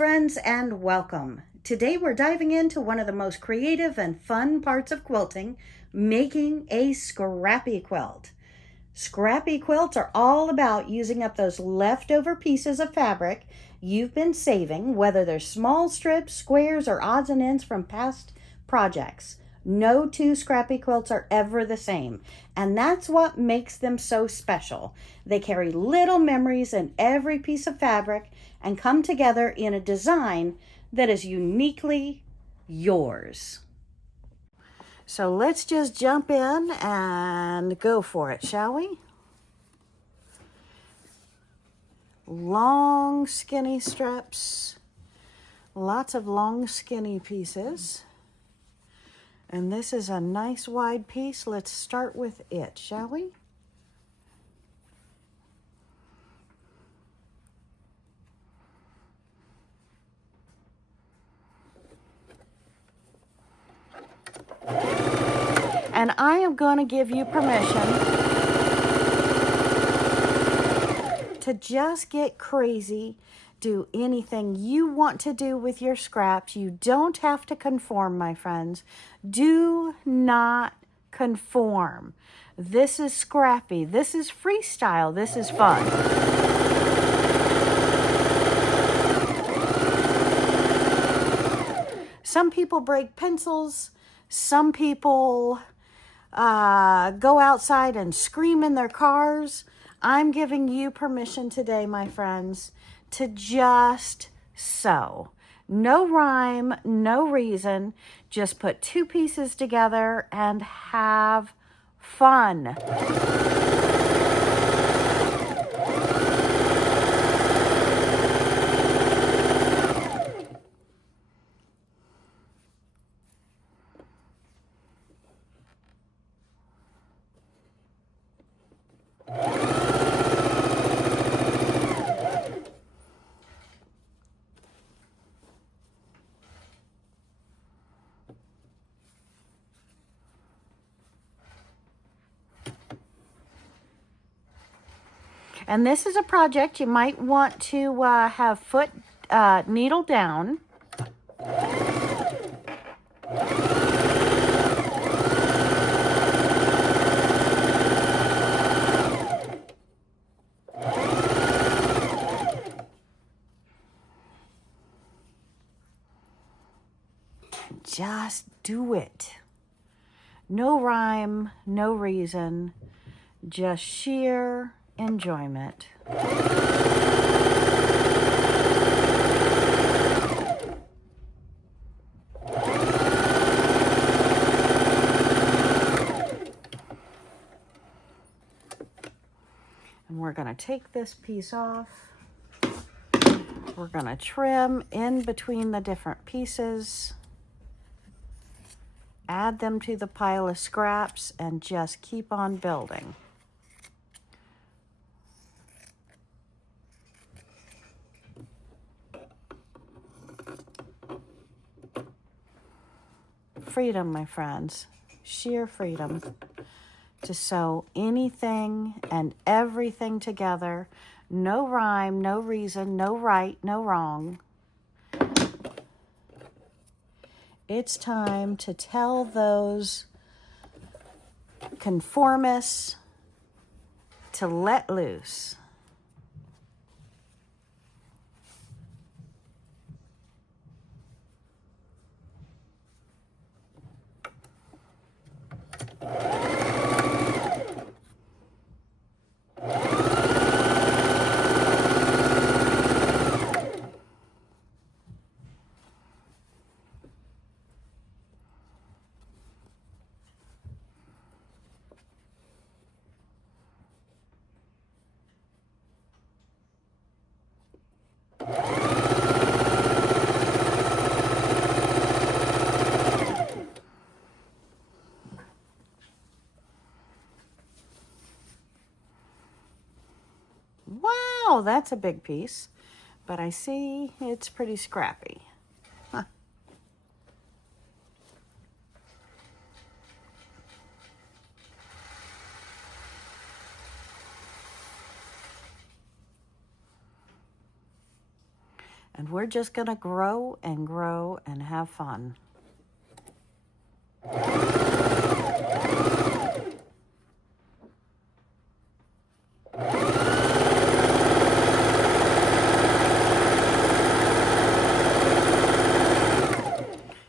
friends, and welcome. Today we're diving into one of the most creative and fun parts of quilting, making a scrappy quilt. Scrappy quilts are all about using up those leftover pieces of fabric you've been saving, whether they're small strips, squares, or odds and ends from past projects. No two scrappy quilts are ever the same, and that's what makes them so special. They carry little memories in every piece of fabric and come together in a design that is uniquely yours. So let's just jump in and go for it, shall we? Long, skinny strips, lots of long, skinny pieces. And this is a nice wide piece. Let's start with it, shall we? And I am going to give you permission to just get crazy. Do anything you want to do with your scraps. You don't have to conform, my friends. Do not conform. This is scrappy. This is freestyle. This is fun. Some people break pencils. Some people go outside and scream in their cars. I'm giving you permission today, my friends, to just sew. No rhyme, no reason. Just put two pieces together and have fun. And this is a project you might want to have foot needle down. Just do it. No rhyme, no reason, just sheer enjoyment. And we're going to take this piece off. We're going to trim in between the different pieces. Add them to the pile of scraps and just keep on building. Freedom, my friends, sheer freedom to sew anything and everything together. No rhyme, no reason, no right, no wrong. It's time to tell those conformists to let loose. Wow, that's a big piece, but I see it's pretty scrappy. Huh. And we're just going to grow and grow and have fun.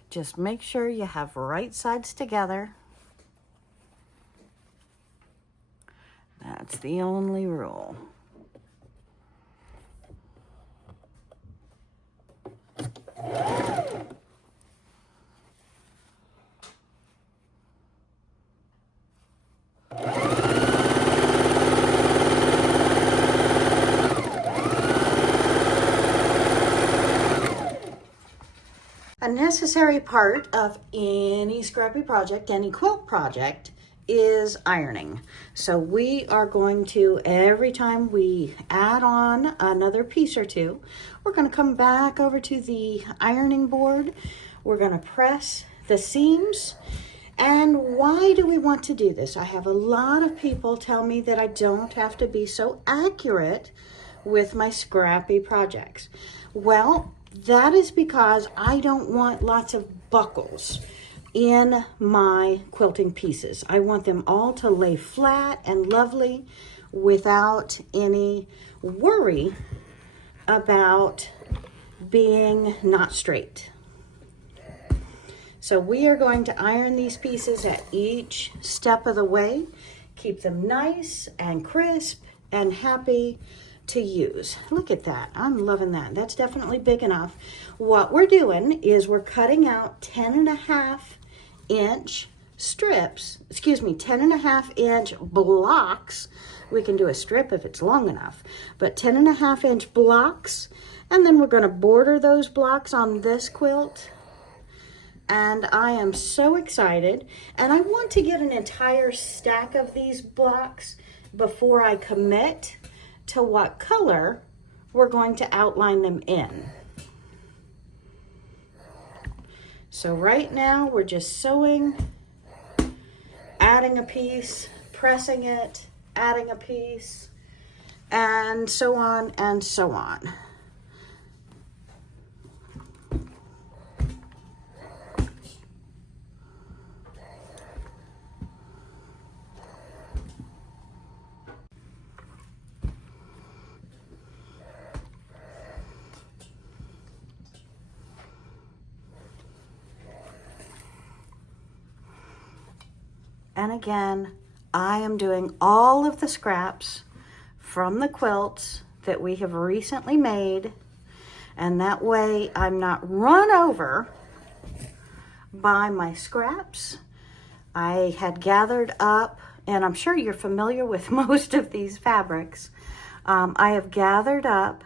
Just make sure you have right sides together. That's the only rule. A necessary part of any scrappy project, any quilt project, is ironing. So we are going to, every time we add on another piece or two, we're going to come back over to the ironing board. We're going to press the seams. And why do we want to do this? I have a lot of people tell me that I don't have to be so accurate with my scrappy projects. Well, that is because I don't want lots of buckles in my quilting pieces. I want them all to lay flat and lovely without any worry about being not straight. So we are going to iron these pieces at each step of the way, keep them nice and crisp and happy to use. Look at that. I'm loving that. That's definitely big enough. What we're doing is we're cutting out 10.5-inch strips, 10.5-inch blocks. We can do a strip if it's long enough, but 10.5-inch blocks. And then we're going to border those blocks on this quilt. And I am so excited. And I want to get an entire stack of these blocks before I commit to what color we're going to outline them in. So right now we're just sewing, adding a piece, pressing it, adding a piece, and so on and so on. And again, I am doing all of the scraps from the quilts that we have recently made. And that way I'm not run over by my scraps. I had gathered up, and I'm sure you're familiar with most of these fabrics. I have gathered up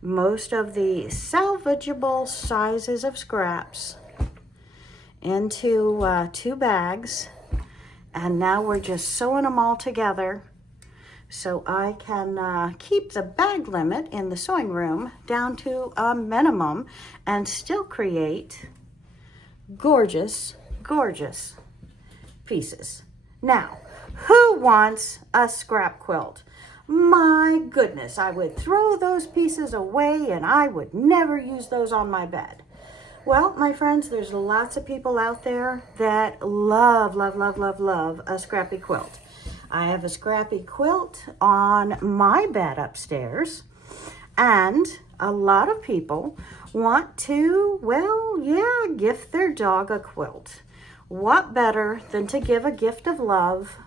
most of the salvageable sizes of scraps into 2 bags, and now we're just sewing them all together so I can keep the bag limit in the sewing room down to a minimum and still create gorgeous, gorgeous pieces. Now, who wants a scrap quilt? My goodness, I would throw those pieces away and I would never use those on my bed. Well, my friends, there's lots of people out there that love, love, love, love, love a scrappy quilt. I have a scrappy quilt on my bed upstairs, and a lot of people want to, well, yeah, gift their dog a quilt. What better than to give a gift of love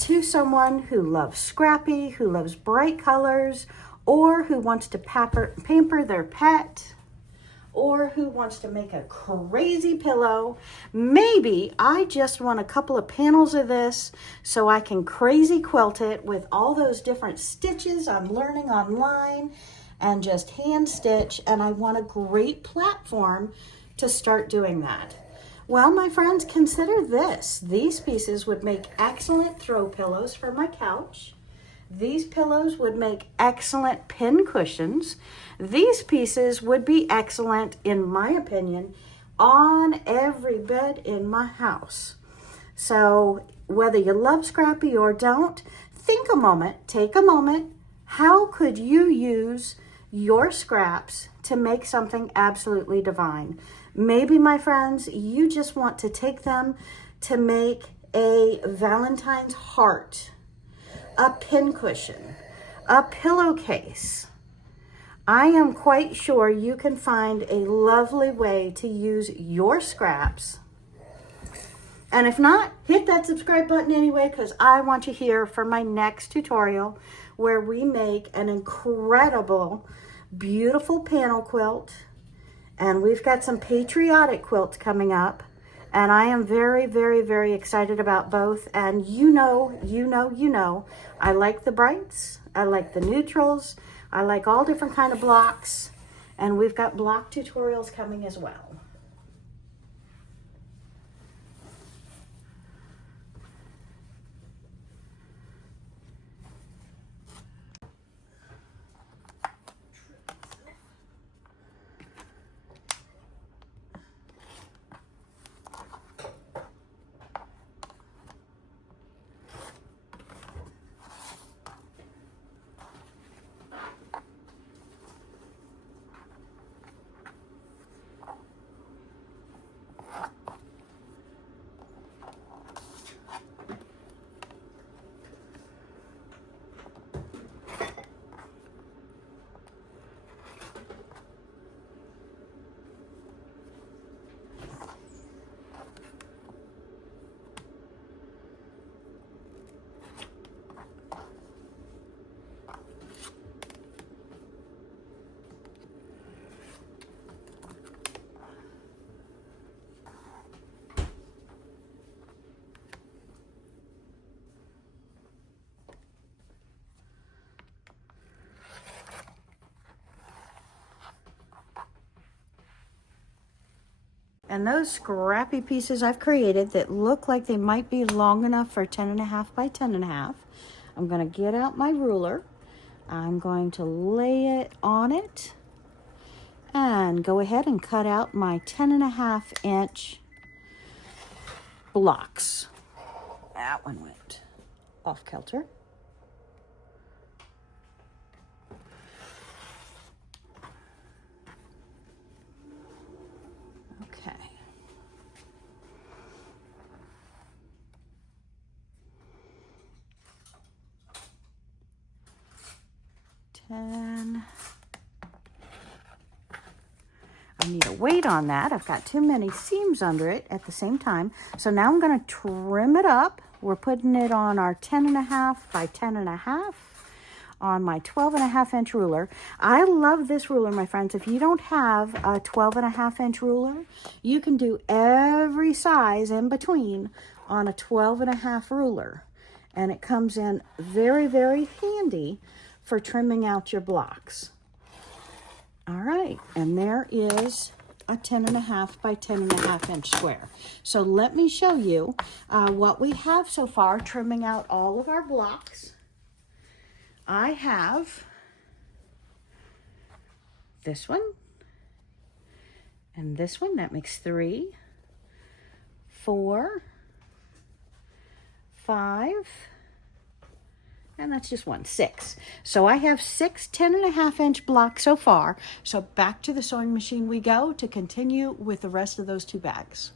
to someone who loves scrappy, who loves bright colors, or who wants to pamper their pet, or who wants to make a crazy pillow. Maybe I just want a couple of panels of this so I can crazy quilt it with all those different stitches I'm learning online and just hand stitch, and I want a great platform to start doing that. Well, my friends, consider this. These pieces would make excellent throw pillows for my couch. These pillows would make excellent pin cushions. These pieces would be excellent, in my opinion, on every bed in my house. So whether you love scrappy or don't, think a moment, take a moment. How could you use your scraps to make something absolutely divine. Maybe, my friends, you just want to take them to make a Valentine's heart, a pincushion, a pillowcase. I am quite sure you can find a lovely way to use your scraps. And if not, hit that subscribe button anyway, because I want you here for my next tutorial where we make an incredible, beautiful panel quilt. And we've got some patriotic quilts coming up. And I am very, very, very excited about both. And you know, I like the brights. I like the neutrals. I like all different kind of blocks. And we've got block tutorials coming as well. And those scrappy pieces I've created that look like they might be long enough for 10.5 by 10.5, I'm going to get out my ruler. I'm going to lay it on it and go ahead and cut out my 10.5-inch blocks. That one went off kilter. Okay. I need a weight on that. I've got too many seams under it at the same time. So now I'm going to trim it up. We're putting it on our 10.5 by 10.5 on my 12.5-inch ruler. I love this ruler, my friends. If you don't have a 12.5-inch ruler, you can do every size in between on a 12.5 ruler. And it comes in very, very handy for trimming out your blocks. All right, and there is a 10.5 by 10.5-inch square. So let me show you what we have so far, trimming out all of our blocks. I have this one and this one. That makes 3, 4, 5, and that's just 1, 6. So I have 6 10.5-inch blocks so far. So back to the sewing machine we go to continue with the rest of those 2 bags.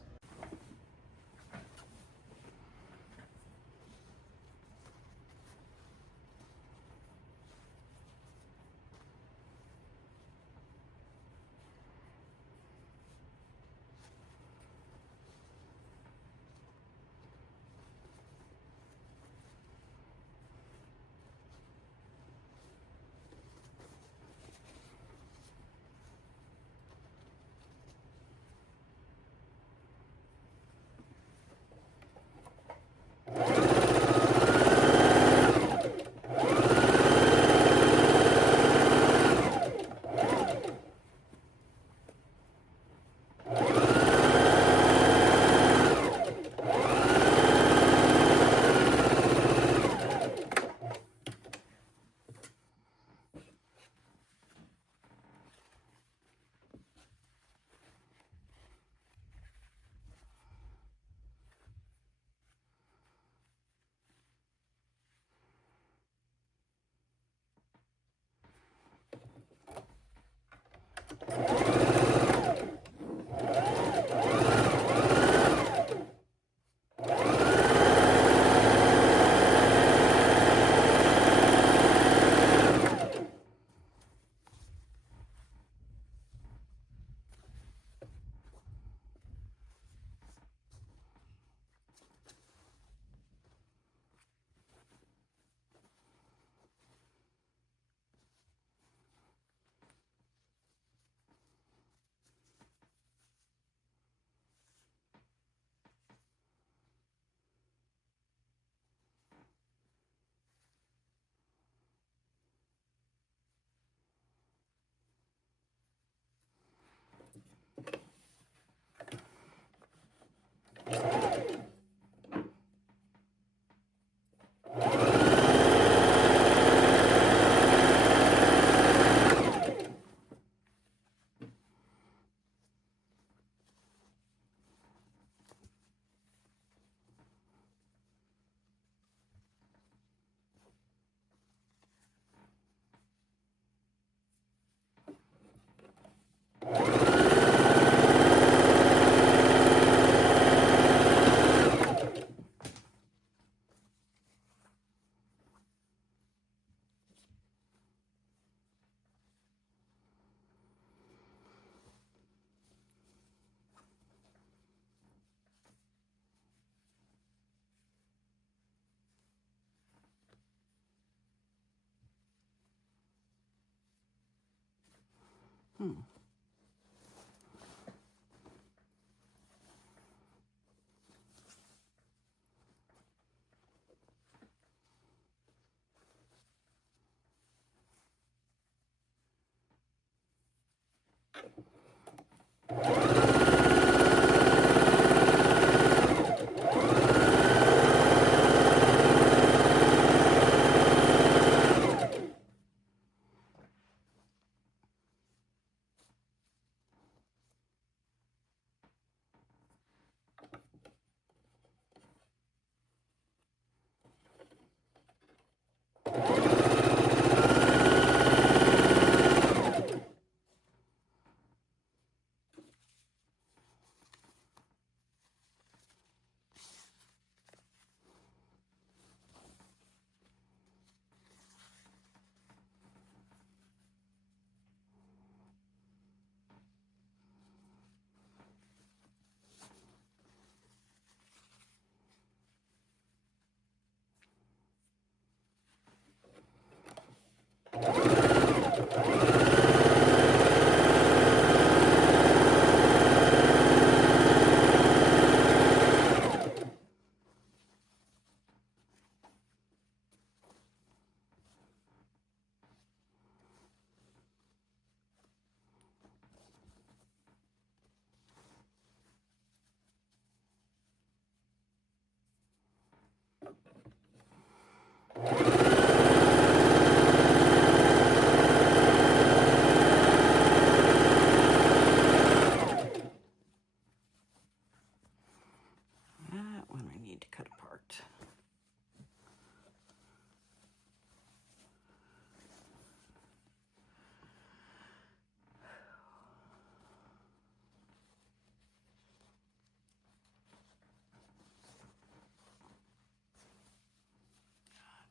That one I need to cut apart.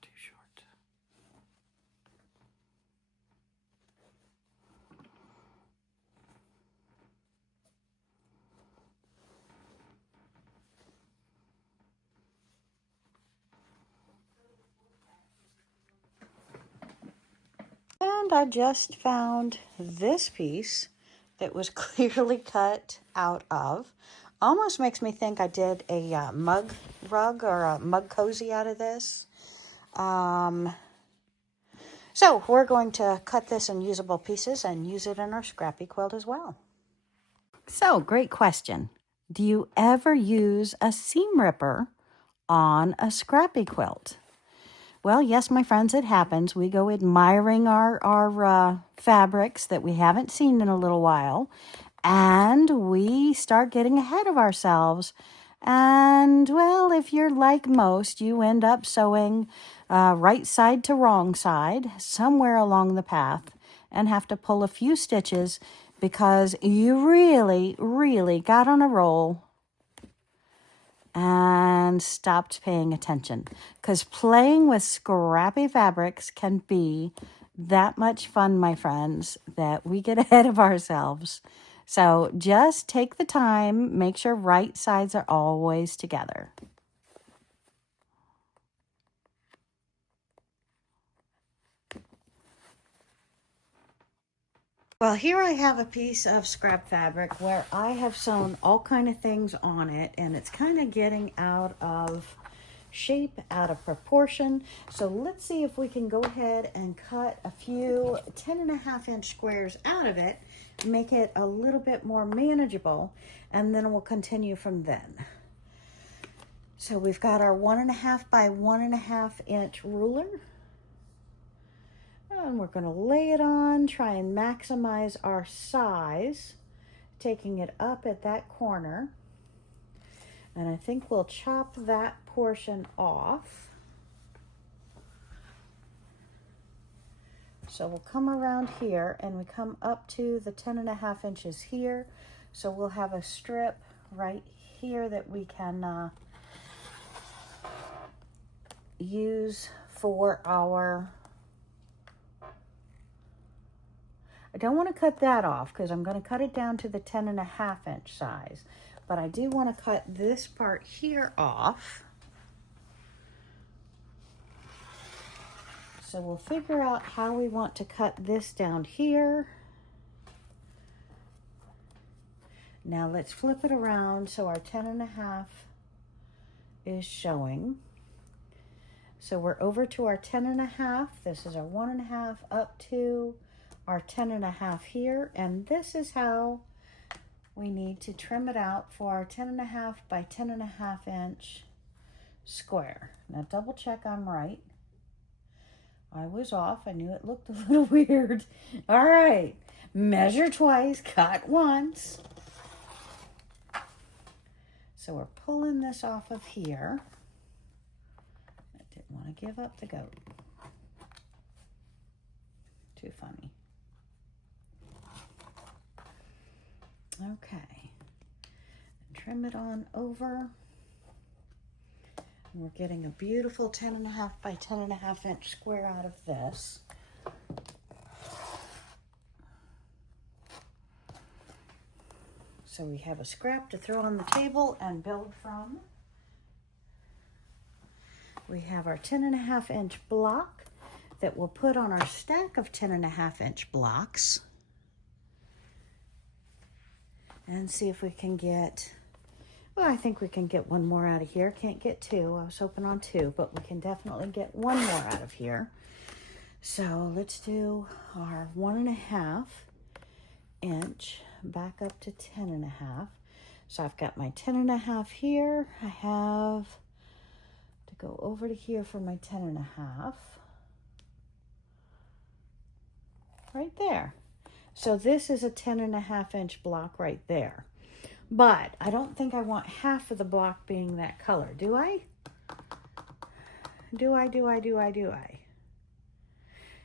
Too short. And I just found this piece that was clearly cut out of. Almost makes me think I did a mug rug or a mug cozy out of this. So we're going to cut this in usable pieces and use it in our scrappy quilt as well. So, great question. Do you ever use a seam ripper on a scrappy quilt? Well, yes, my friends, it happens. We go admiring our fabrics that we haven't seen in a little while, and we start getting ahead of ourselves. And, well, if you're like most, you end up sewing right side to wrong side somewhere along the path and have to pull a few stitches because you really, really got on a roll and stopped paying attention. Because playing with scrappy fabrics can be that much fun, my friends, that we get ahead of ourselves. So just take the time, make sure right sides are always together. Well, here I have a piece of scrap fabric where I have sewn all kind of things on it, and it's kind of getting out of shape, out of proportion. So let's see if we can go ahead and cut a few 10.5-inch squares out of it, make it a little bit more manageable, and then we'll continue from then. So we've got our 1.5 by 1.5 inch ruler. And we're going to lay it on, try and maximize our size, taking it up at that corner. And I think we'll chop that portion off. So we'll come around here and we come up to the 10.5 inches here. So we'll have a strip right here that we can use for our... I don't want to cut that off because I'm going to cut it down to the 10.5 inch size. But I do want to cut this part here off. So we'll figure out how we want to cut this down here. Now let's flip it around so our 10.5 is showing. So we're over to our 10.5. This is our 1.5 up to our 10.5 here. And this is how we need to trim it out for our 10.5 by 10.5 inch square. Now double check I'm right. I was off. I knew it looked a little weird. All right. Measure twice, cut once. So we're pulling this off of here. I didn't want to give up the goat. Too funny. Okay. Trim it on over. And we're getting a beautiful 10.5 by 10.5 inch square out of this. So we have a scrap to throw on the table and build from. We have our 10.5 inch block that we'll put on our stack of 10.5 inch blocks. And see if we can get, well, I think we can get one more out of here. Can't get two. I was hoping on two, but we can definitely get one more out of here. So let's do our 1.5 inch back up to 10.5. So I've got my 10.5 here. I have to go over to here for my 10.5. Right there. So this is a 10.5 inch block right there. But I don't think I want half of the block being that color. Do I? Do I?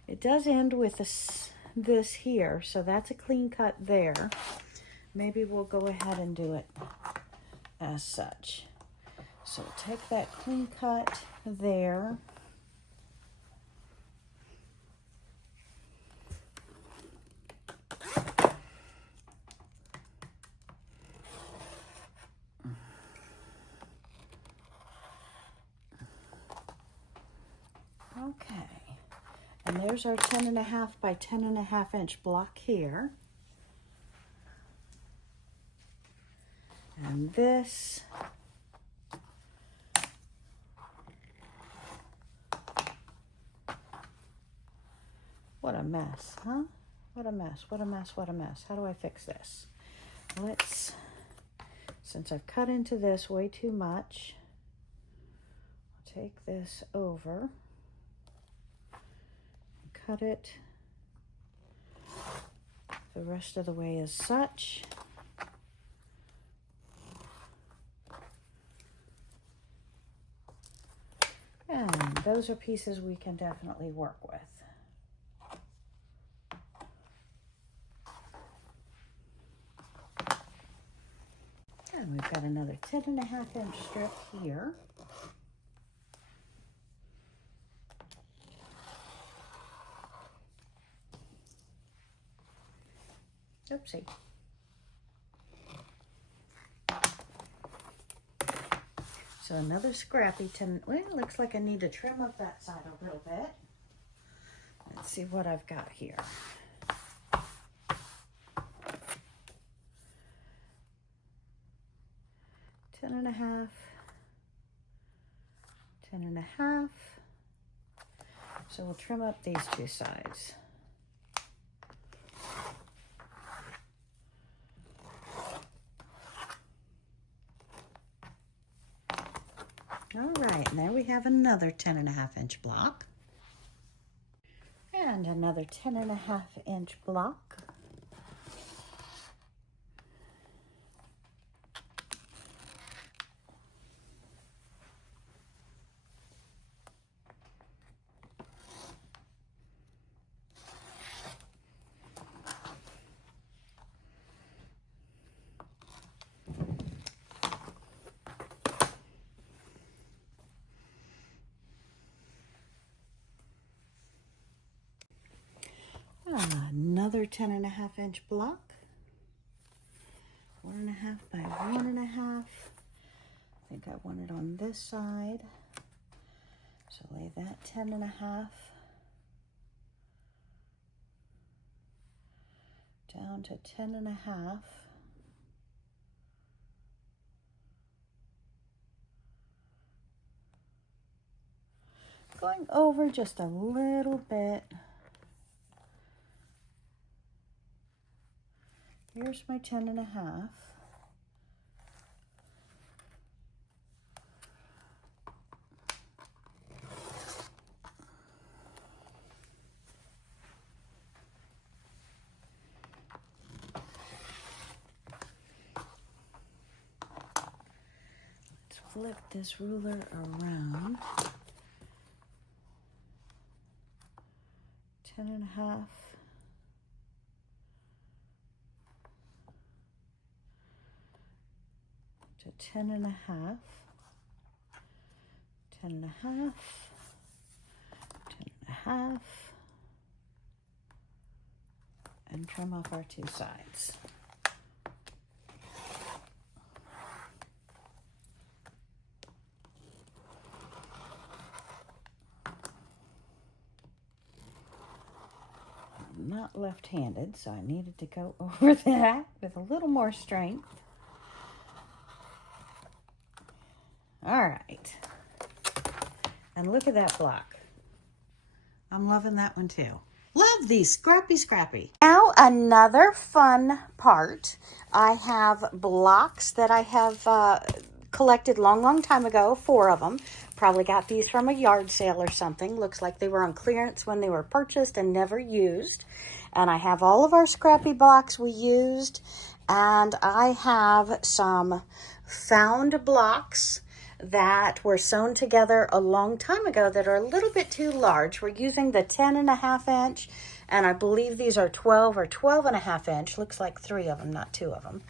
It does end with this here, so that's a clean cut there. Maybe we'll go ahead and do it as such. So take that clean cut there. Okay, and there's our 10.5 by 10.5 inch block here. And this what a mess, huh? What a mess, what a mess, what a mess. How do I fix this? Let's, since I've cut into this way too much, I'll take this over, cut it the rest of the way as such. And those are pieces we can definitely work with. And we've got another 10.5 inch strip here. Oopsie. So another scrappy 10, well, it looks like I need to trim up that side a little bit. Let's see what I've got here. 10.5, 10.5. So we'll trim up these two sides. All right, and there we have another 10.5 inch block. And another 10.5 inch block. Another 10.5 inch block, 1.5 by 1.5. I think I want it on this side. So lay that 10.5 down to 10.5. going over just a little bit. Here's my 10.5. Let's flip this ruler around. 10.5. To 10.5, 10.5, 10.5, and trim off our two sides. I'm not left-handed, so I needed to go over that with a little more strength. All right, and look at that block. I'm loving that one too. Love these, scrappy. Now another fun part. I have blocks that I have collected long time ago, 4 of them. Probably got these from a yard sale or something. Looks like they were on clearance when they were purchased and never used. And I have all of our scrappy blocks we used. And I have some found blocks that were sewn together a long time ago that are a little bit too large. We're using the 10.5 inch, and I believe these are 12 or 12.5 inch. Looks like 3 of them, not 2 of them.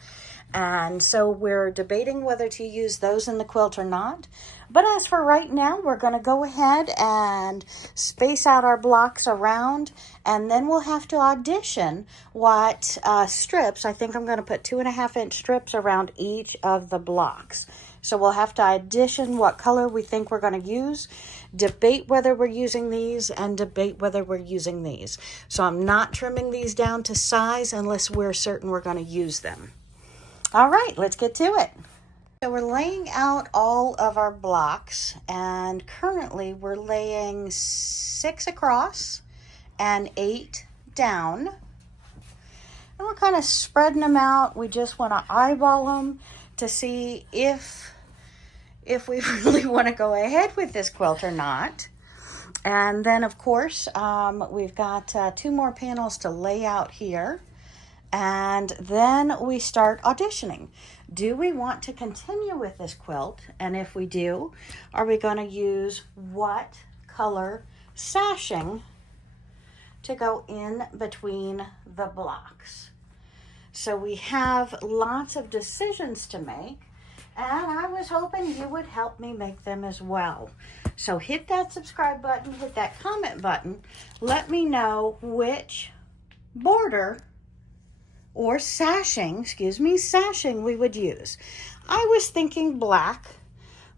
And so we're debating whether to use those in the quilt or not. But as for right now, we're going to go ahead and space out our blocks around, and then we'll have to audition what strips. I think I'm going to put 2.5 inch strips around each of the blocks. So we'll have to audition what color we think we're going to use, debate whether we're using these, and debate whether we're using these. So I'm not trimming these down to size unless we're certain we're going to use them. All right, let's get to it. So we're laying out all of our blocks, and currently we're laying 6 across and 8 down. And we're kind of spreading them out. We just want to eyeball them to see if we really want to go ahead with this quilt or not. And then, of course, we've got 2 more panels to lay out here. And then we start auditioning. Do we want to continue with this quilt? And if we do, are we going to use what color sashing to go in between the blocks? So we have lots of decisions to make, and I was hoping you would help me make them as well. So hit that subscribe button, hit that comment button. Let me know which border or sashing we would use. I was thinking black,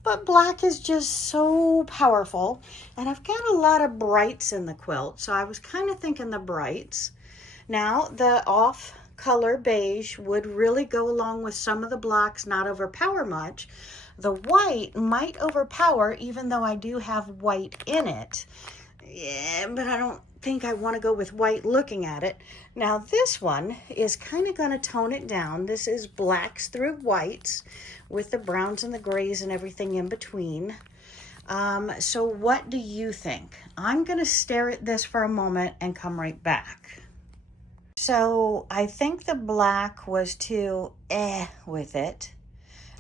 but black is just so powerful, and I've got a lot of brights in the quilt, so I was kind of thinking the brights. Now, the off color beige would really go along with some of the blocks, not overpower much. The white might overpower, even though I do have white in it. Yeah, but I don't think I want to go with white looking at it. Now this one is kind of going to tone it down. This is blacks through whites with the browns and the grays and everything in between. So what do you think? I'm going to stare at this for a moment and come right back. So I think the black was too with it.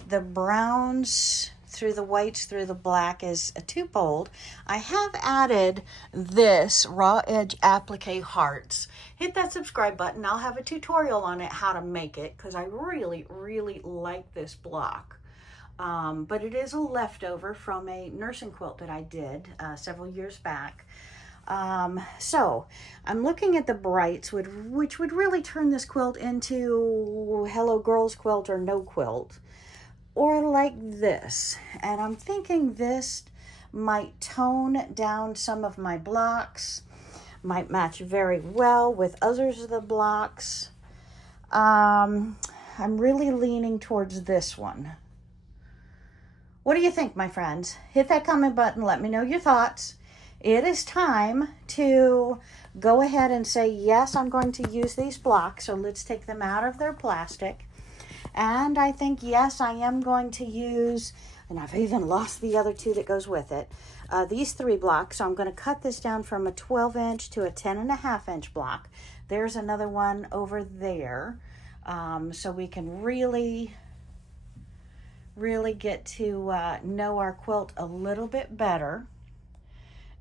The browns through the whites through the black is too bold. I have added this raw edge applique hearts. Hit that subscribe button. I'll have a tutorial on it, how to make it, because I really like this block. But it is a leftover from a nursing quilt that I did several years back. So I'm looking at the brights, which would really turn this quilt into Hello Girls quilt or no quilt, or like this. And I'm thinking this might tone down some of my blocks, might match very well with others of the blocks. I'm really leaning towards this one. What do you think, my friends? Hit that comment button. Let me know your thoughts. it is time to go ahead and say, yes, I'm going to use these blocks. So let's take them out of their plastic. And I think, yes, I am going to use, and I've even lost the other two that goes with it, these 3 blocks. So I'm going to cut this down from a 12-inch to a 10.5-inch block. There's another one over there. So we can really get to know our quilt a little bit better.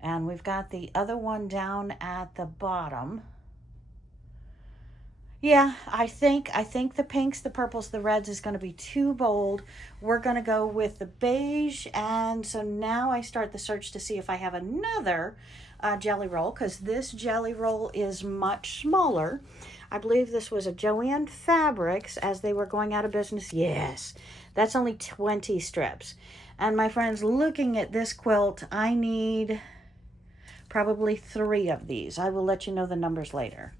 And we've got the other one down at the bottom. Yeah, I think the pinks, the purples, the reds is going to be too bold. We're going to go with the beige. And so now I start the search to see if I have another jelly roll, because this jelly roll is much smaller. I believe this was a Joann Fabrics as they were going out of business. Yes, that's only 20 strips. And my friends, looking at this quilt, I need probably 3 of these. I will let you know the numbers later.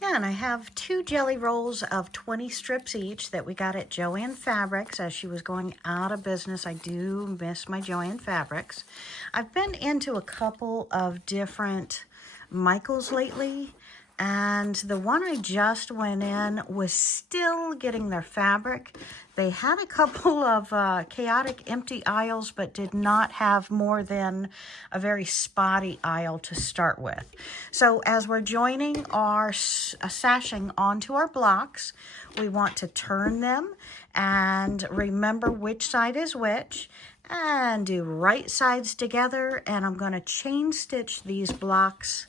Yeah, and I have 2 jelly rolls of 20 strips each that we got at Joann Fabrics as she was going out of business. I do miss my Joann Fabrics. I've been into a couple of different Michaels lately, and the one I just went in was still getting their fabric. They had a couple of chaotic empty aisles, but did not have more than a very spotty aisle to start with. So as we're joining our sashing onto our blocks, we want to turn them and remember which side is which, and do right sides together. And I'm going to chain stitch these blocks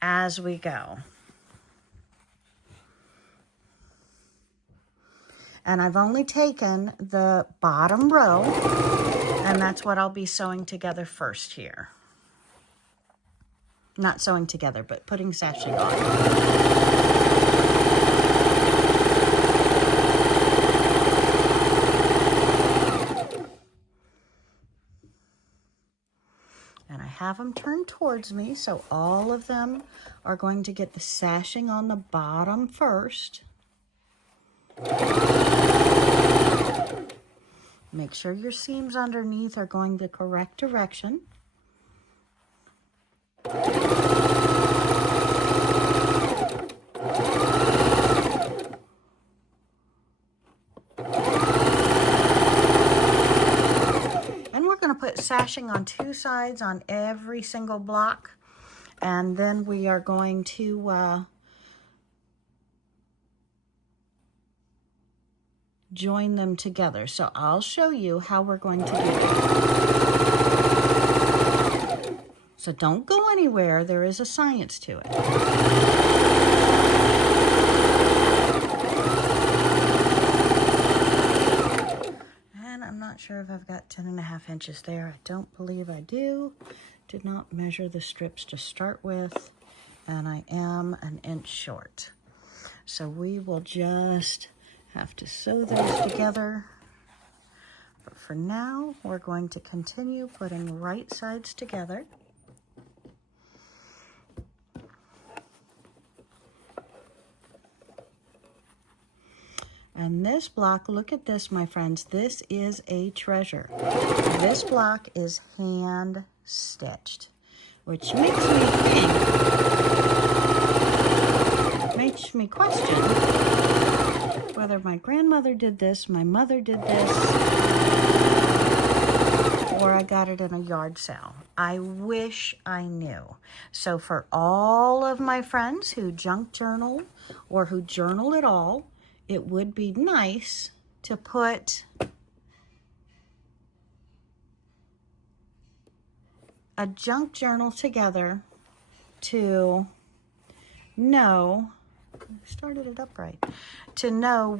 as we go. And I've only taken the bottom row, and that's what I'll be sewing together first here. Not sewing together, but putting sashing on. And I have them turned towards me, so all of them are going to get the sashing on the bottom first. Make sure your seams underneath are going the correct direction. And we're going to put sashing on 2 sides on every single block. And then we are going to join them together. So I'll show you how we're going to do it. So don't go anywhere. There is a science to it. And I'm not sure if I've got 10.5 inches there. I don't believe I do. Did not measure the strips to start with, and I am an inch short. So we will just have to sew those together. But for now, we're going to continue putting right sides together. And this block, look at this, my friends. This is a treasure. This block is hand stitched, which makes me question whether my grandmother did this, my mother did this, or I got it in a yard sale. I wish I knew. So for all of my friends who junk journal or who journal at all, it would be nice to put a junk journal together to know, started it up right, to know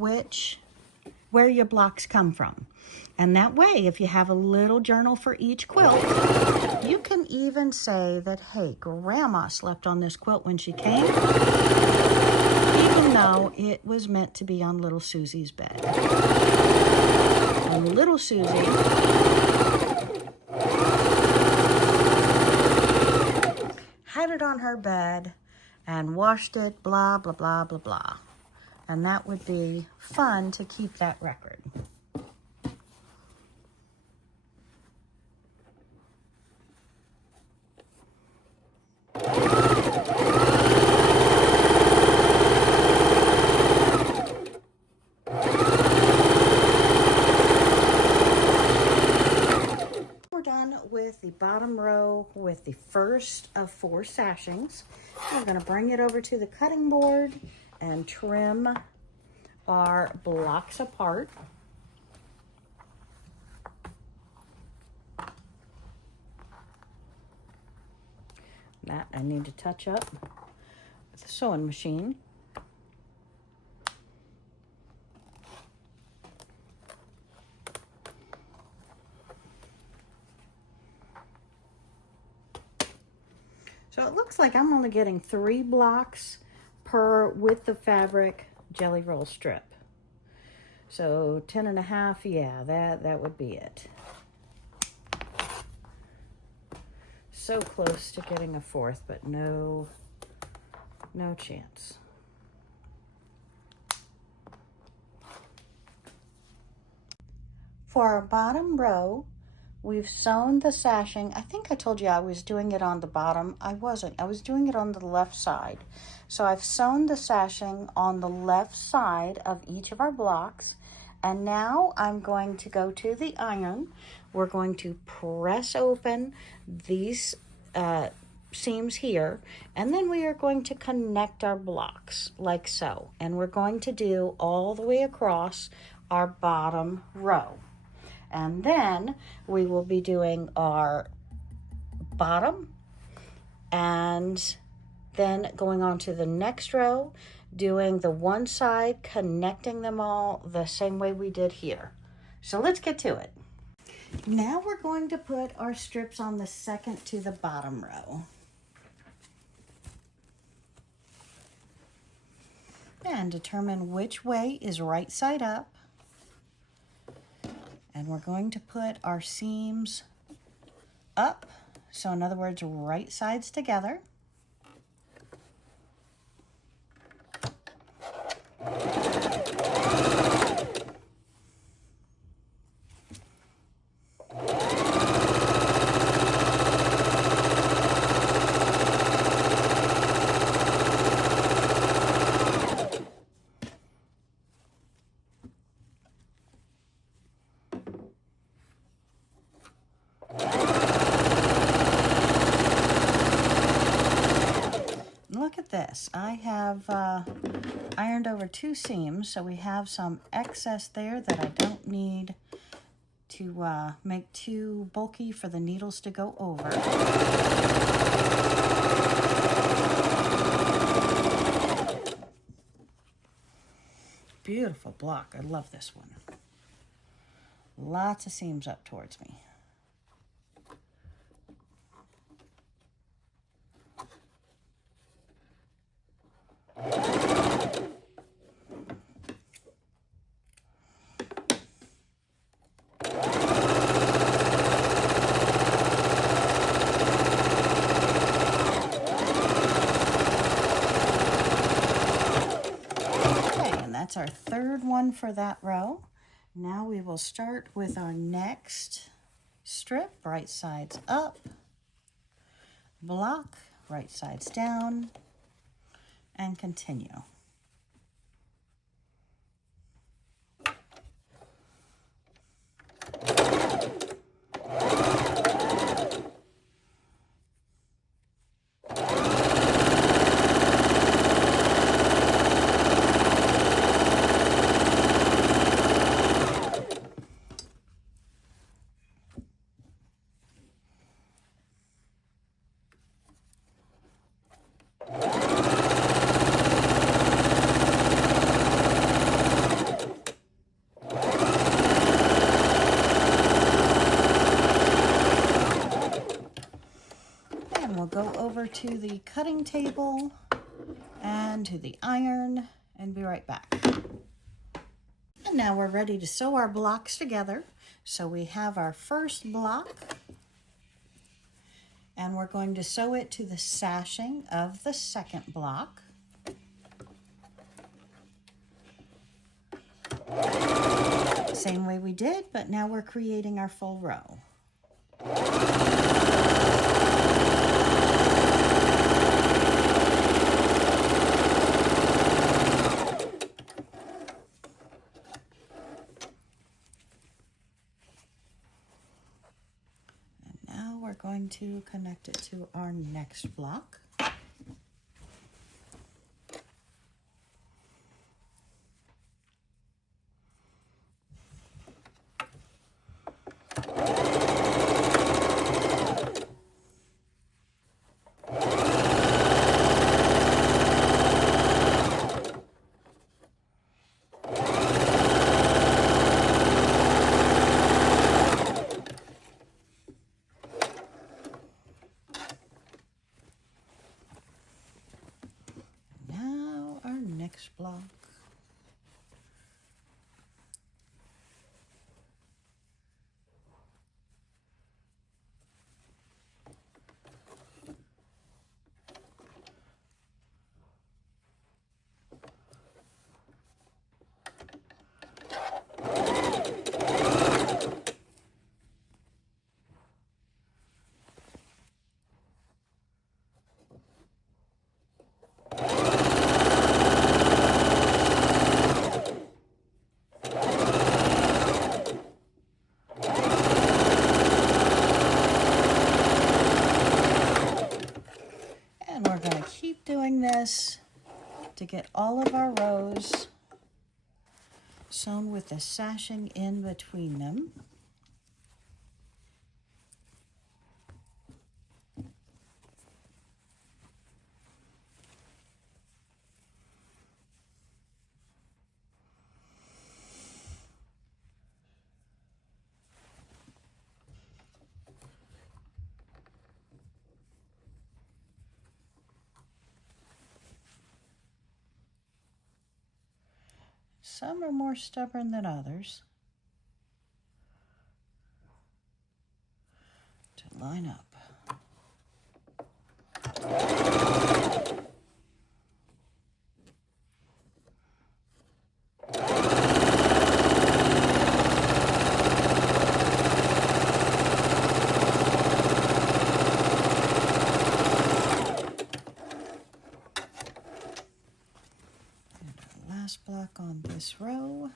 where your blocks come from. And that way, if you have a little journal for each quilt, you can even say that, hey, Grandma slept on this quilt when she came, even though it was meant to be on little Susie's bed. And little Susie had it on her bed and washed it, blah, blah, blah, blah, blah. And that would be fun to keep that record. with the bottom row with the first of 4 sashings. We're going to bring it over to the cutting board and trim our blocks apart. That I need to touch up with the sewing machine. So it looks like I'm only getting 3 blocks per width of fabric jelly roll strip. So 10.5, yeah, that would be it. So close to getting a 4th, but no chance. For our bottom row, we've sewn the sashing. I think I told you I was doing it on the bottom. I wasn't. I was doing it on the left side. So I've sewn the sashing on the left side of each of our blocks. And now I'm going to go to the iron. We're going to press open these seams here. And then we are going to connect our blocks like so. And we're going to do all the way across our bottom row. And then we will be doing our bottom and then going on to the next row, doing the one side, connecting them all the same way we did here. So let's get to it. Now we're going to put our strips on the second to the bottom row. And determine which way is right side up. And we're going to put our seams up. So in other words, right sides together. Look at this. I have ironed over 2 seams, so we have some excess there that I don't need to make too bulky for the needles to go over. Beautiful block. I love this one. Lots of seams up towards me. That's our 3rd one for that row. Now we will start with our next strip, right sides up, block, right sides down, and continue. We'll go over to the cutting table and to the iron and be right back. And now we're ready to sew our blocks together. So we have our first block and we're going to sew it to the sashing of the second block. Same way we did, but now we're creating our full row. we're going to connect it to our next block. Block. And we're going to keep doing this to get all of our rows sewn with the sashing in between them. Some are more stubborn than others to line up. Last block on this row.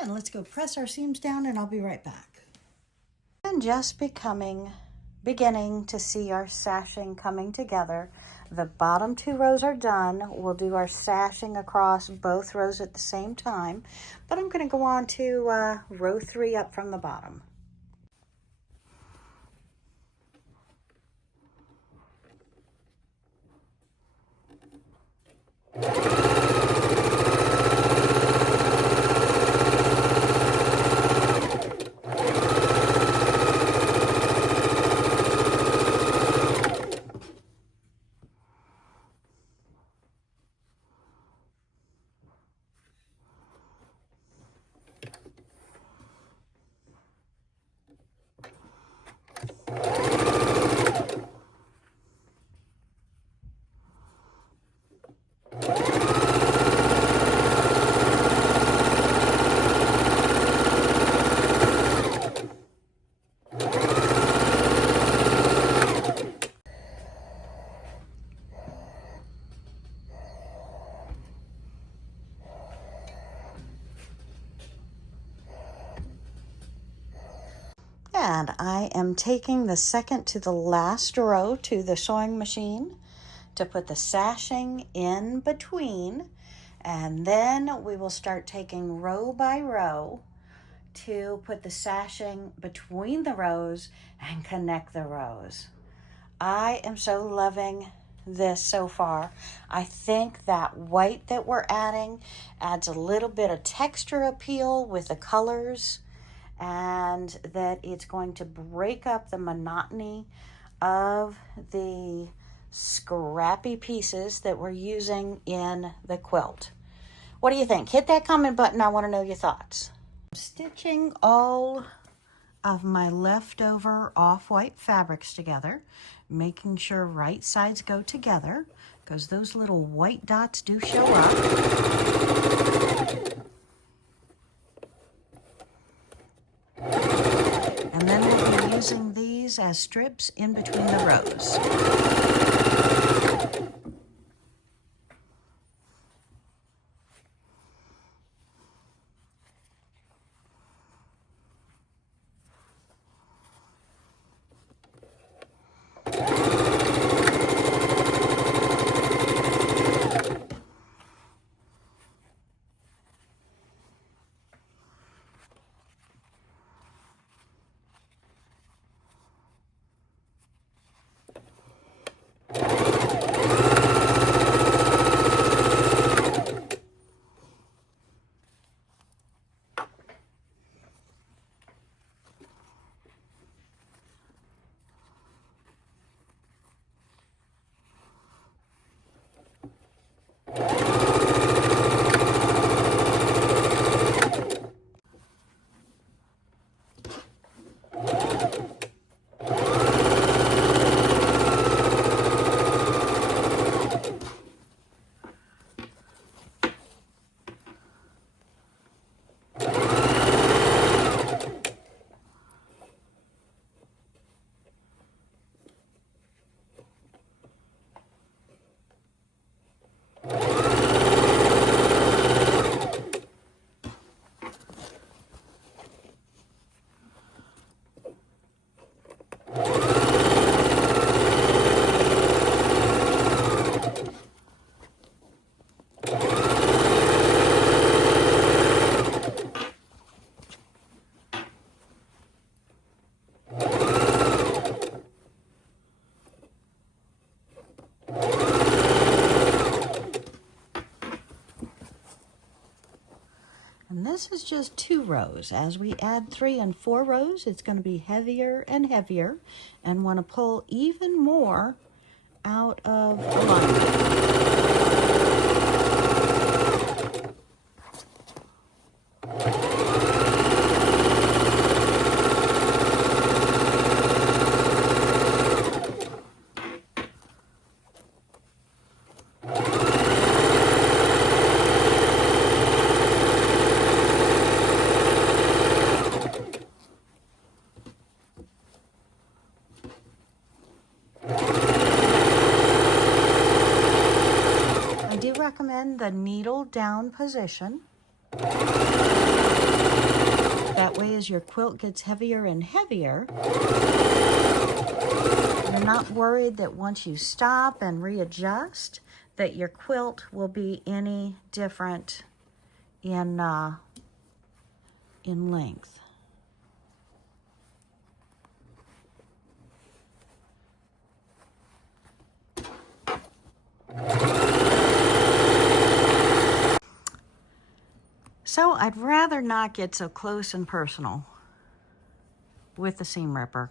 And let's go press our seams down and I'll be right back. And just beginning to see our sashing coming together. The bottom two rows are done. We'll do our sashing across both rows at the same time, but I'm going to go on to row 3 up from the bottom. And I am taking the second to the last row to the sewing machine to put the sashing in between, and then we will start taking row by row to put the sashing between the rows and connect the rows. I am so loving this so far. I think that white that we're adding adds a little bit of texture appeal with the colors, and that it's going to break up the monotony of the scrappy pieces that we're using in the quilt. What do you think? Hit that comment button. I want to know your thoughts. I'm stitching all of my leftover off-white fabrics together, making sure right sides go together, because those little white dots do show up. using these as strips in between the rows. And this is just 2 rows. As we add 3 and 4 rows, it's going to be heavier and heavier, and want to pull even more out of alignment. Recommend the needle down position. That way, as your quilt gets heavier and heavier, you're not worried that once you stop and readjust that your quilt will be any different in length. So I'd rather not get so close and personal with the seam ripper,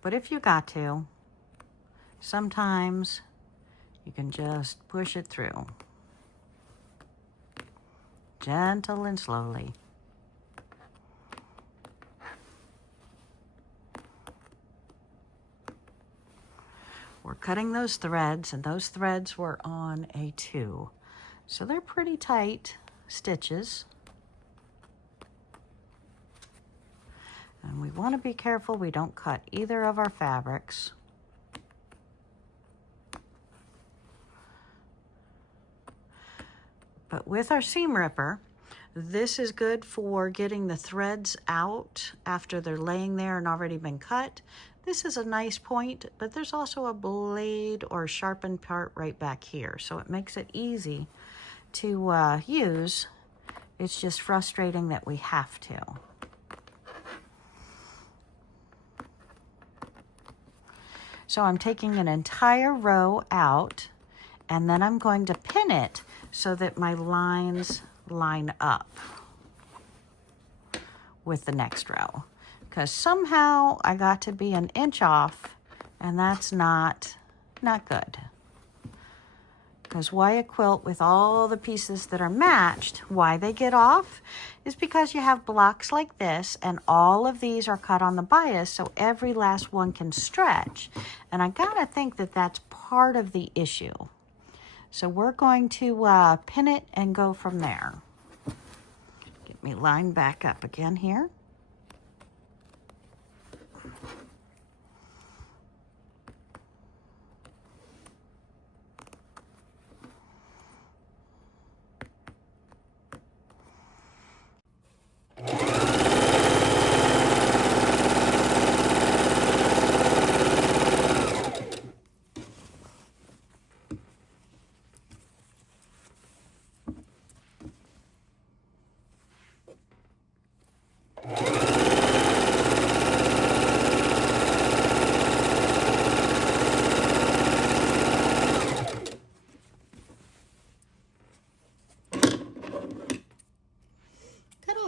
but if you got to, sometimes you can just push it through, gentle and slowly. We're cutting those threads, and those threads were on a 2, so they're pretty tight stitches, and we want to be careful we don't cut either of our fabrics. But with our seam ripper, this is good for getting the threads out after they're laying there and already been cut. This is a nice point, but there's also a blade or sharpened part right back here, so it makes it easy to use. It's just frustrating that we have to. So I'm taking an entire row out, and then I'm going to pin it so that my lines line up with the next row, because somehow I got to be an inch off, and that's not good. Because why a quilt with all the pieces that are matched, why they get off, is because you have blocks like this, and all of these are cut on the bias, so every last one can stretch. And I gotta think that that's part of the issue. So we're going to pin it and go from there. Get me lined back up again here.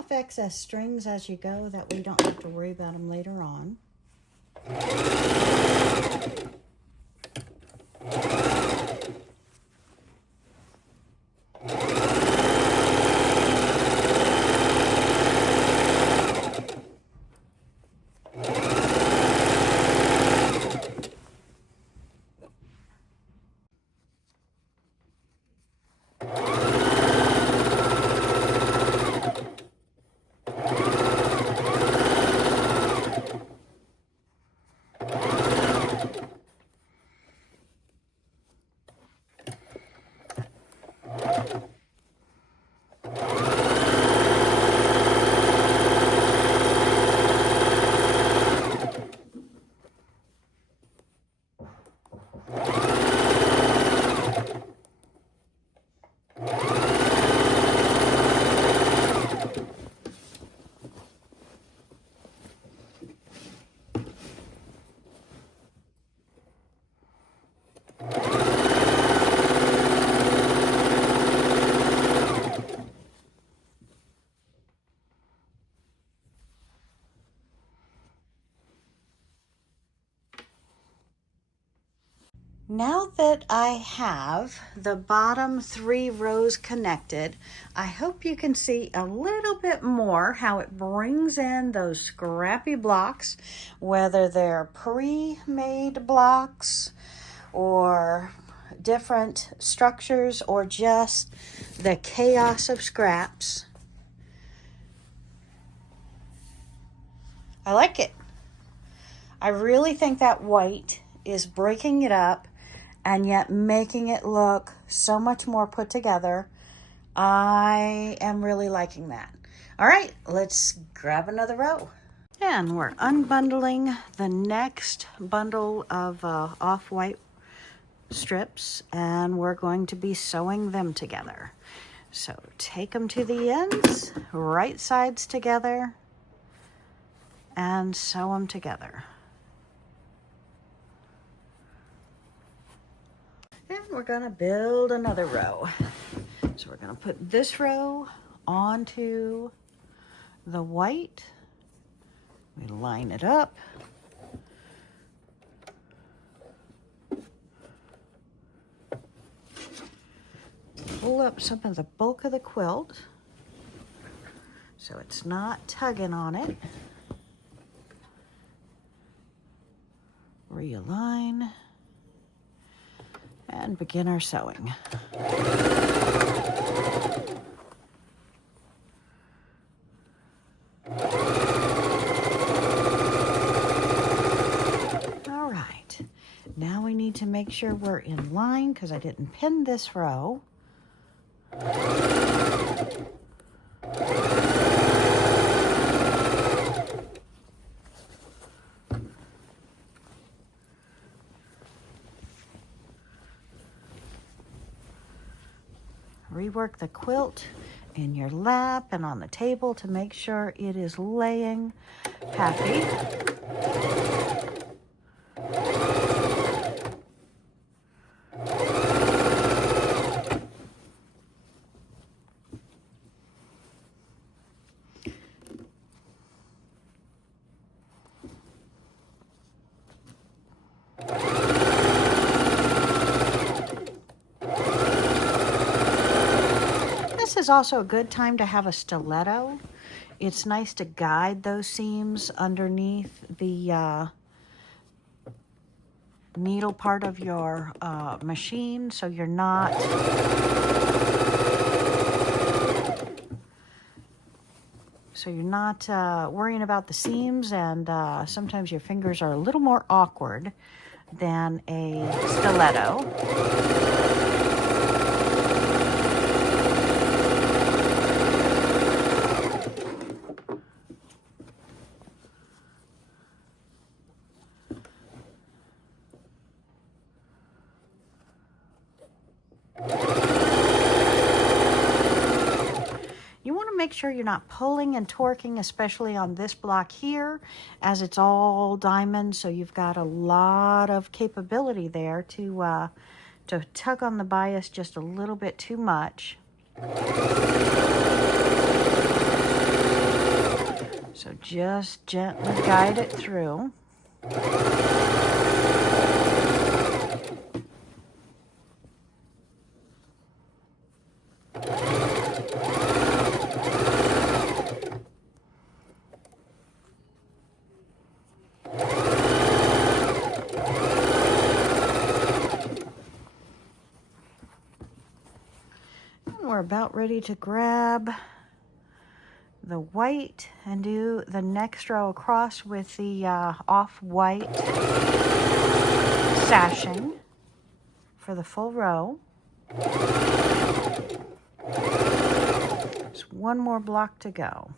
off excess strings as you go. That way you don't have to worry about them later on. Now that I have the bottom 3 rows connected, I hope you can see a little bit more how it brings in those scrappy blocks, whether they're pre-made blocks or different structures or just the chaos of scraps. I like it. I really think that white is breaking it up and yet making it look so much more put together. I am really liking that. All right, let's grab another row. And we're unbundling the next bundle of off-white strips, and we're going to be sewing them together. So take them to the ends, right sides together, and sew them together. And we're going to build another row. So we're going to put this row onto the white. We line it up. Pull up some of the bulk of the quilt so it's not tugging on it. Realign. And begin our sewing. All right, now we need to make sure we're in line because I didn't pin this row. Rework the quilt in your lap and on the table to make sure it is laying happy. This is also a good time to have a stiletto. It's nice to guide those seams underneath the needle part of your machine so you're not worrying about the seams, and sometimes your fingers are a little more awkward than a stiletto. Make sure you're not pulling and torquing, especially on this block here, as it's all diamond, so you've got a lot of capability there to tug on the bias just a little bit too much. So just gently guide it through. We're about ready to grab the white and do the next row across with the off-white sashing for the full row. Just one more block to go.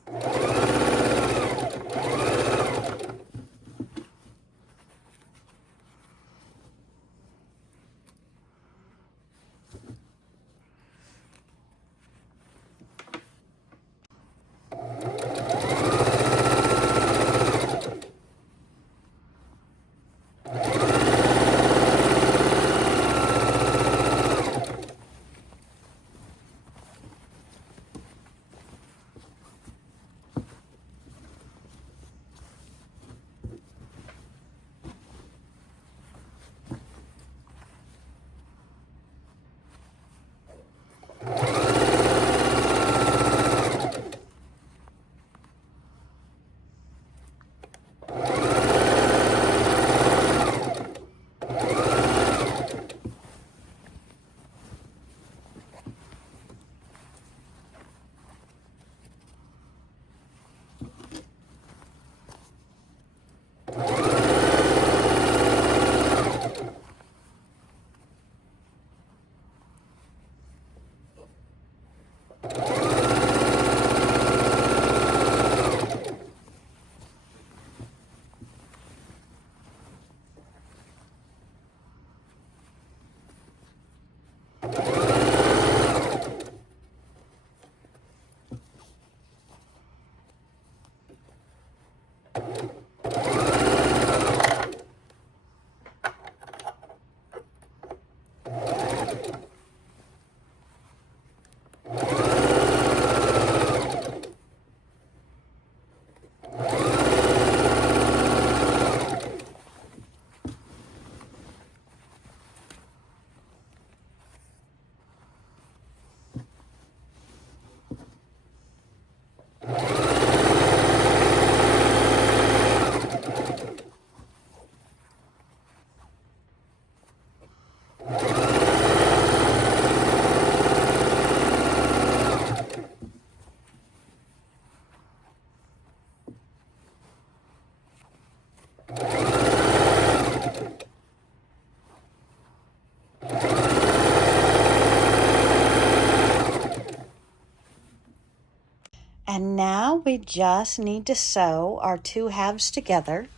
And now we just need to sew our two halves together.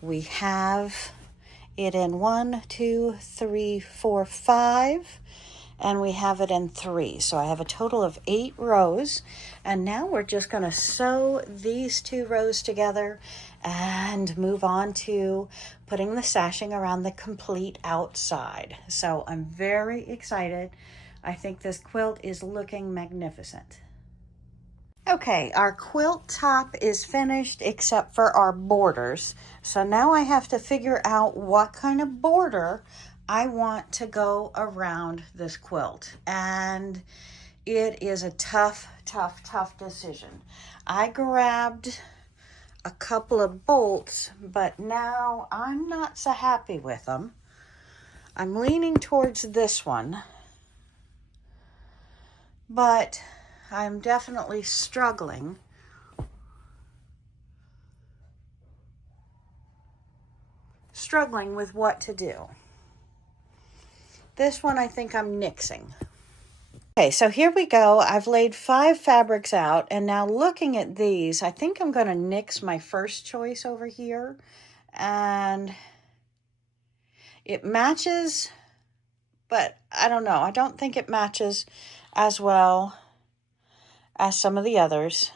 We have it in 1, 2, 3, 4, 5, and we have it in 3. So I have a total of 8 rows. And now we're just going to sew these 2 rows together and move on to putting the sashing around the complete outside. So I'm very excited. I think this quilt is looking magnificent. Okay, our quilt top is finished except for our borders. So now I have to figure out what kind of border I want to go around this quilt. And it is a tough decision. I grabbed a couple of bolts, but now I'm not so happy with them. I'm leaning towards this one, but I'm definitely struggling with what to do. This one I think I'm nixing. Okay, so here we go. I've laid 5 fabrics out, and now looking at these, I think I'm going to nix my first choice over here. And it matches, but I don't know. I don't think it matches as well as some of the others.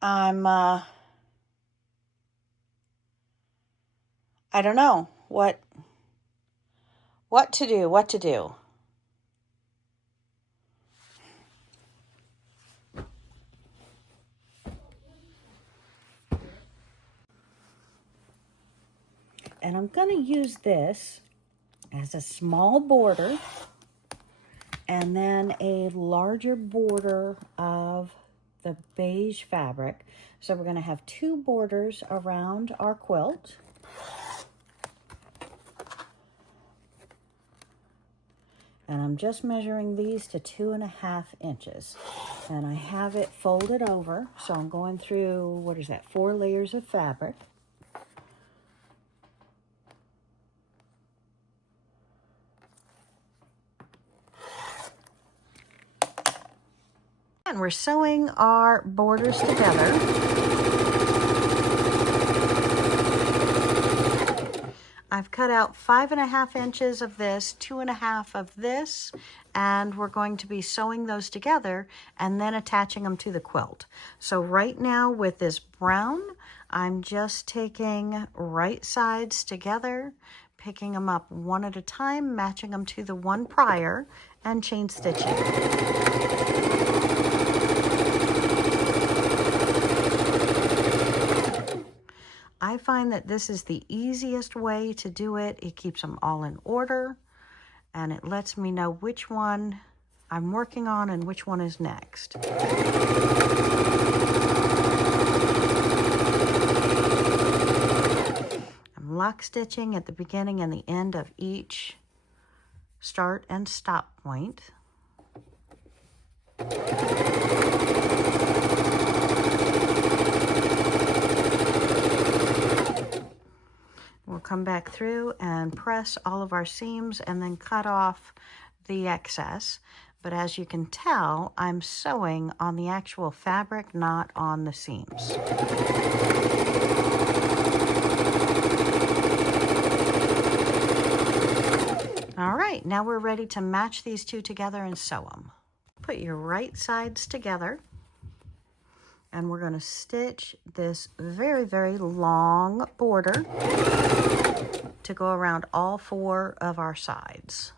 I don't know what to do. And I'm going to use this as a small border and then a larger border of the beige fabric. So we're going to have 2 borders around our quilt. And I'm just measuring these to 2.5 inches. And I have it folded over. So I'm going through, what is that, 4 layers of fabric. And we're sewing our borders together. I've cut out 5.5 inches of this, 2.5 of this, and we're going to be sewing those together and then attaching them to the quilt. So right now with this brown, I'm just taking right sides together, picking them up one at a time, matching them to the one prior, and chain stitching. I find that this is the easiest way to do it. It keeps them all in order, and it lets me know which one I'm working on and which one is next. I'm lock stitching at the beginning and the end of each start and stop point. We'll come back through and press all of our seams and then cut off the excess. But as you can tell, I'm sewing on the actual fabric, not on the seams. All right, now we're ready to match these 2 together and sew them. Put your right sides together. And we're going to stitch this very, very long border to go around all 4 of our sides.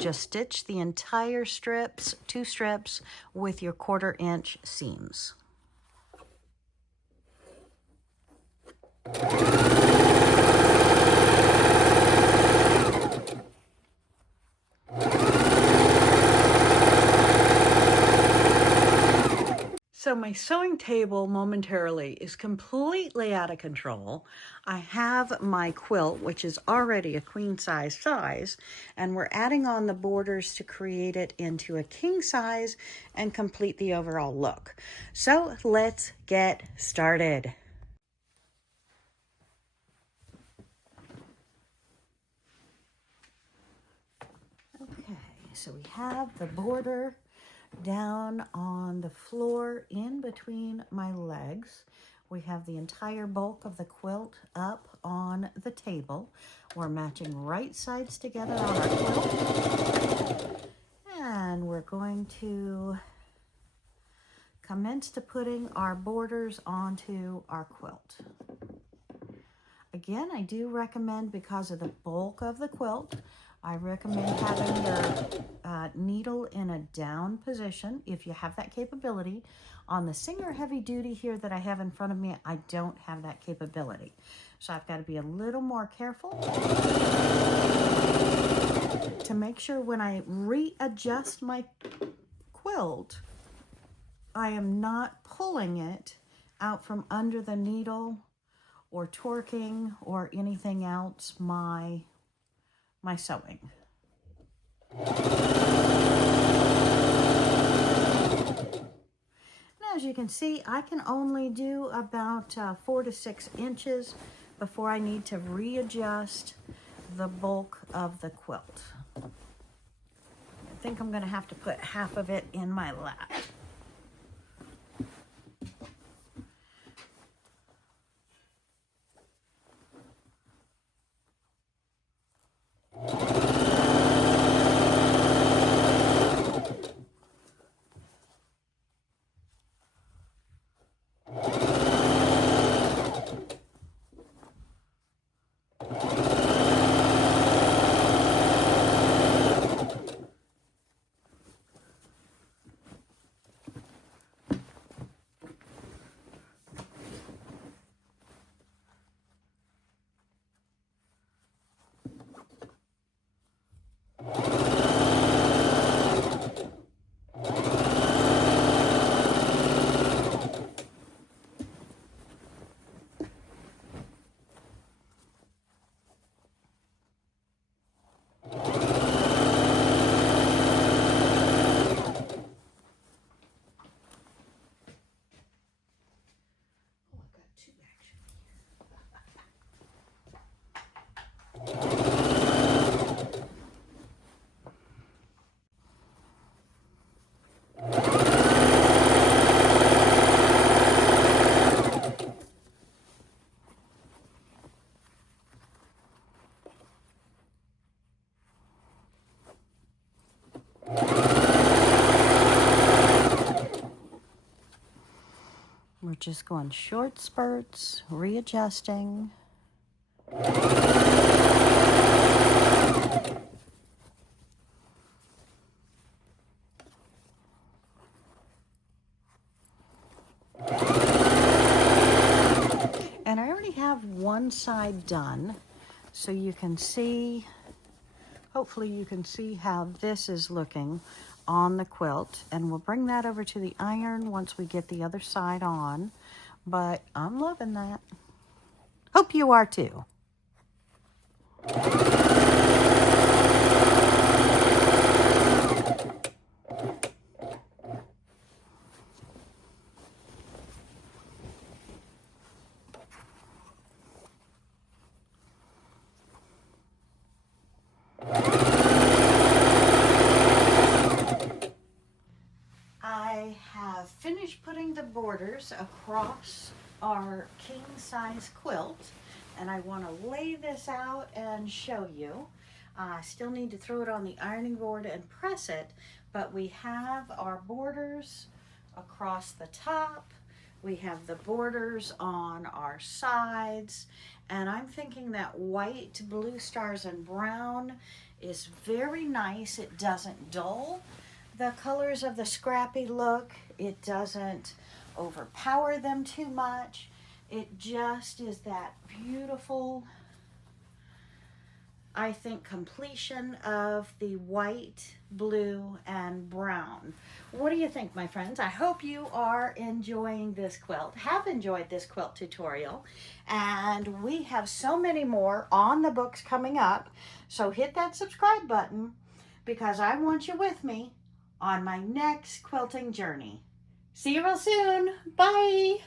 Just stitch the entire strips, 2 strips, with your 1/4 inch seams. So my sewing table momentarily is completely out of control. I have my quilt, which is already a queen size, and we're adding on the borders to create it into a king size and complete the overall look. So let's get started. Okay, so we have the border down on the floor in between my legs. We have the entire bulk of the quilt up on the table. We're matching right sides together on our quilt. And we're going to commence to putting our borders onto our quilt. Again, I do recommend, because of the bulk of the quilt, I recommend having your needle in a down position if you have that capability. On the Singer Heavy Duty here that I have in front of me, I don't have that capability. So I've got to be a little more careful to make sure when I readjust my quilt, I am not pulling it out from under the needle or torquing or anything else my sewing. Now, as you can see, I can only do about 4 to 6 inches before I need to readjust the bulk of the quilt. I think I'm going to have to put half of it in my lap. just go in short spurts, readjusting. And I already have one side done, so you can see, hopefully you can see how this is looking on the quilt. And we'll bring that over to the iron once we get the other side on. But I'm loving that. Hope you are too. I have finished putting the borders across our king size quilt, and I want to lay this out and show you. I still need to throw it on the ironing board and press it, but we have our borders across the top. We have the borders on our sides, and I'm thinking that white, blue stars, and brown is very nice. It doesn't dull the colors of the scrappy look. It doesn't overpower them too much. It just is that beautiful, I think, completion of the white, blue, and brown. What do you think, my friends? I hope you are enjoying this quilt, have enjoyed this quilt tutorial, and we have so many more on the books coming up. So hit that subscribe button, because I want you with me on my next quilting journey. See you real soon. Bye.